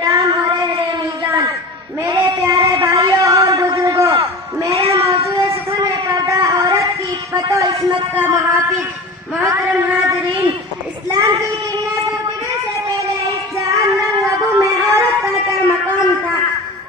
احترام اور اہل میزان، میرے پیارے بھائیوں اور بزرگوں، میرا موضوع سخن پردہ عورت کی عفت و عصمت کا محافظ۔ محترم حاضرین، اسلام کی کرنیں پھوٹنے سے پہلے اس جہان نو میں عورت کا کیا مقام تھا؟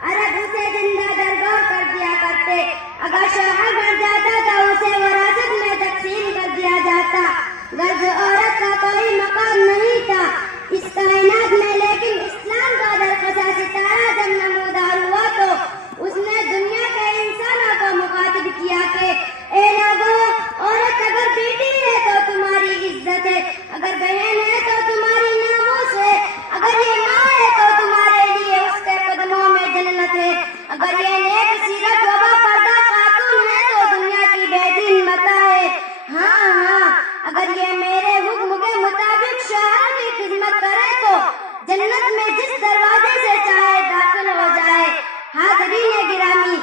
عرب اسے زندہ درگور کر دیا کرتے، اگر شوہر مر جاتا تو اسے وراثت میں تقسیم کر دیا جاتا، غرض عورت کا کوئی مقام نہیں تھا اس کائنات میں۔ لیکن اسلام کا درخشاں ستارہ جب نمودار ہوا تو اس نے دنیا کے انسانوں کو مخاطب کیا کہ اے لوگوں، عورت اگر بیٹی ہے تو تمہاری عزت ہے، اگر بہن ہے تو تمہاری ناموس ہے، اگر یہ ماں ہے تو تمہارے لیے اس کے قدموں میں جنت ہے، اگر یہ نیک سیرت و پردہ خاتون ہے تو دنیا کی بے دین متا ہے۔ ہاں، اگر یہ میرے حکم کے مطابق شوہر کی خدمت کرے تو جنت میں جس دروازے سے چاہے داخل ہو جائے۔ حاضرین گرامی،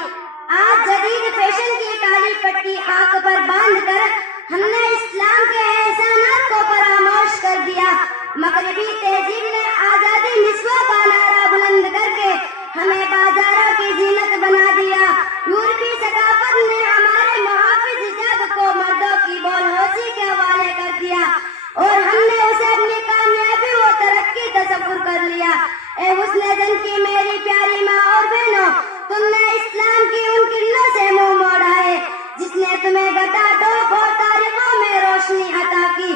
آج جدید فیشن کی کالی پٹی آنکھ پر باندھ کر ہم نے اسلام کے احسانات کو فراموش کر دیا۔ مغربی تہذیب نے آزادی نسواں کا نعرہ بلند کر کے ہمیں بازاروں کی زینت بنا دیا۔ یورپی ثقافت نے ہمارے محافظ حجاب کو مردوں کی بول ہوشی کے حوالے کر دیا اور ہم نے اسے اپنی کامیابی و ترقی تصور کر لیا۔ اے حسن زن کی میری پیاری ماں اور بہنوں، تم نے اسلام کی ان کرنوں سے منہ موڑا ہے جس نے تمہیں گتا ڈوب اور تاریخوں میں روشنی عطا کی،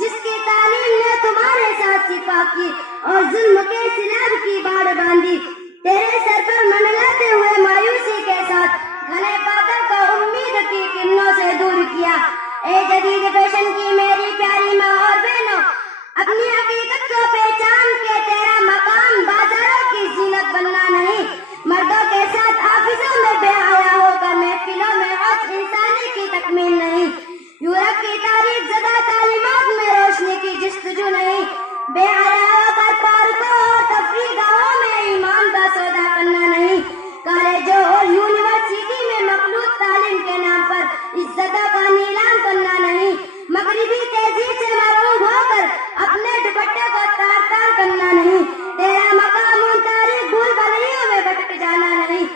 جس کی تعلیم نے تمہارے ساتھ صفا کی اور ظلم کے سلاب کی باڑ باندھی، تیرے سر پر منڈلاتے ہوئے مایوسی کے ساتھ گھنے بادل کو امید کی کرنوں سے دور کیا۔ اے جدید فیشن کی میری پیاری ماں اور بہنوں، اپنی حقیقت کو پہچان کے تیرا مقام بازاروں کی زینت بننا نہیں، مردوں کے ساتھ آفسوں میں بے حیا ہو کر محفلوں میں عجز انسانی کی تکمیل نہیں، یورپ کی تاریخ زدہ تعلیمات میں روشنی کی جستجو نہیں، بے حیا ہو کر پارکوں اور تفریح گاہوں میں ایمان کا سودا کرنا نہیں، کالجوں اور یونیورسٹی میں مخلوط تعلیم کے نام پر عزتوں کا نیلام کرنا نہیں، مغربی تہذیب سے مرعوب ہو کر اپنے دوپٹے کو تار تار کرنا نہیں، تیرا مقام ان تاریخ بھول بھلیوں میں بھٹک جانا نہیں،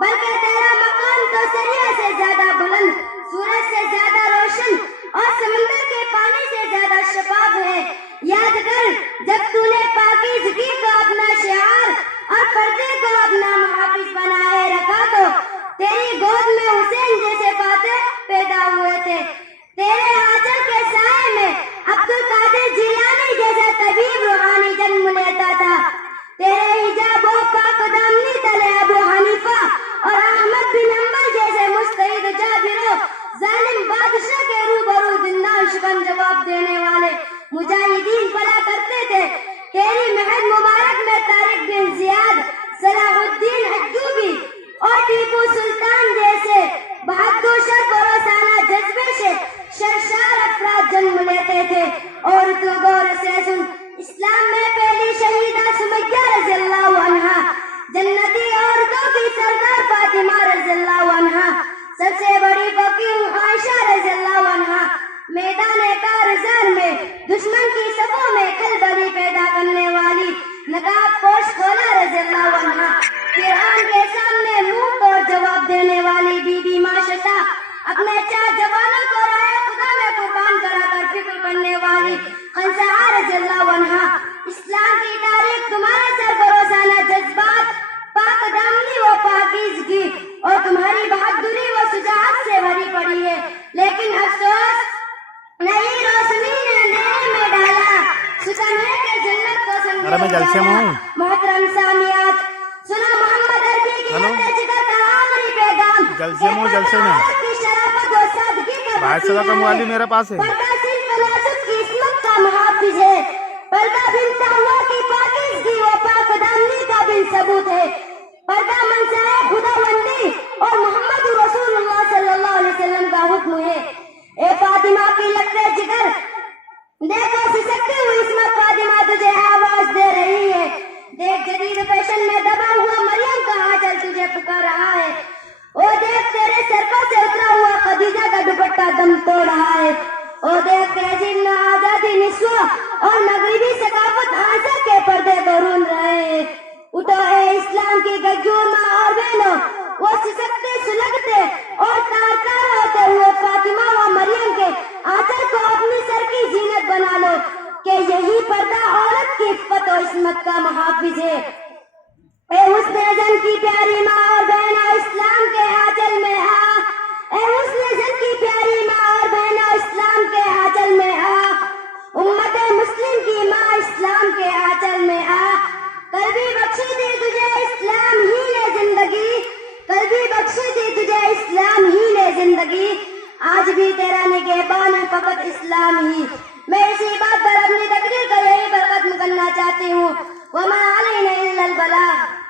بلکہ تیرا مقام تو دریا سے زیادہ بلند، سورج سے زیادہ روشن اور سمندر کے پانی سے زیادہ شفاف ہے۔ یاد کر، جب تو نے پاکیزگی کو اپنا شعار اور پردے کو اپنا محافظ بنائے رکھا تو تیری گود میں حسین جیسے فاتح پیدا ہوئے تھے، تیرے آنچل کے سائے میں عبد القادر جیلانی جیسا طبیب روحانی جنم لیتا تھا، تیرے حجاب و پاک دامنی تلے ابو حنیفہ اور احمد بن حنبل جیسے مجتہد جابر و ظالم بادشاہ کے روبرو زندہ شکن جواب دینے والے مجاہدین پڑا کرتے تھے، تیری مہد مبارک میں طارق بن زیاد، صلاح الدین ایوبی اور ٹیپو سلطان جیسے بہادر شرف و روزانہ جذبے سے شرشار افراد جنم لیتے تھے۔ اور تو غور سے سن، اسلام میں پہلی شہیدہ سمیہ رضی اللہ عنہا، جنتی عورتوں کی سردار فاطمہ رضی اللہ عنہا، سب سے بڑی فقیہ عائشہ رضی اللہ عنہا، میدان کارزار میں دشمن کی صفوں میں کھلبلی پیدا کرنے والی نقاب پوش خولا رضی اللہ عنہا، فرعون کے سامنے منہ توڑ جواب دینے والی بی بی معاشطہ، اپنے 4 جوانوں کو راہ خدا میں قربان کرا کر فکر کرنے والی خنساء رضی اللہ عنہا۔ اسلام کی تاریخ تمہارے سربروزانہ جذبات، پاک دامنی و پاکیزگی اور تمہاری بہادری و شجاعت سے بھری پڑی ہے، لیکن افسوس نئی روشنی نے اندھیرے میں ڈالا ستم ہے کہ جنت کو سمجھا۔ محترم سامعات، سنو محمد عربی کی جگر کا آخری پیغام، کی شرافت و سادگی کا والی میرے پاس ہے، پردہ صرف تناسب کی عصمت کا محافظ ہے، پردہ بن تقویٰ کی پاکیزگی و پاک دامنی کا بن ثبوت ہے، پردہ منشائے خداوندی اور محمد رسول اللہ صلی اللہ علیہ وسلم کا حکم ہے۔ اے فاطمہ کی لگتے جگر، دیکھو سسکتی ہوئی عصمت فاطمہ تجھے آواز دے رہی ہے، دیکھ جدید فیشن میں دبا ہوا مریم کا آنچل تجھے پکار رہا ہے، او دیکھ تیرے سرکوں سے اترا ہوا خدیجہ کا دوپٹہ دم توڑ رہا ہے، او دیکھ تہذیب نہ آزادی نسواں اور مغربی ثقافت آنسا کے پردے کو رون رہے ہیں۔ کی گجور ماں اور بہنوں، وہ سسکتے سلگتے اور تار تار ہوتے ہوئے فاطمہ و مریم کے آنچل کو اپنی سر کی زینت بنا لو کہ یہی پردہ عورت کی عفت و عصمت کا محافظ ہے۔ اے حسن زن کی پیاری ماں اور بہنوں، اسلام کے آنچل میں آ۔ اے حسن زن کی پیاری ماں اور بہنوں، اسلام کے آنچل میں آ۔ امت مسلم کی ماں، اسلام کے آنچل میں آ۔ کل بھی بخشی تھی تجھے اسلام ہی نے زندگی، کل بھی بخشی تھی تجھے اسلام ہی نے زندگی، آج بھی تیرا نگہبان ہے فقط اسلام ہی۔ میں اسی بات پر اپنی تقریر کا یہی پر ختم کرنا چاہتی ہوں۔ وما علینا الا البلاغ۔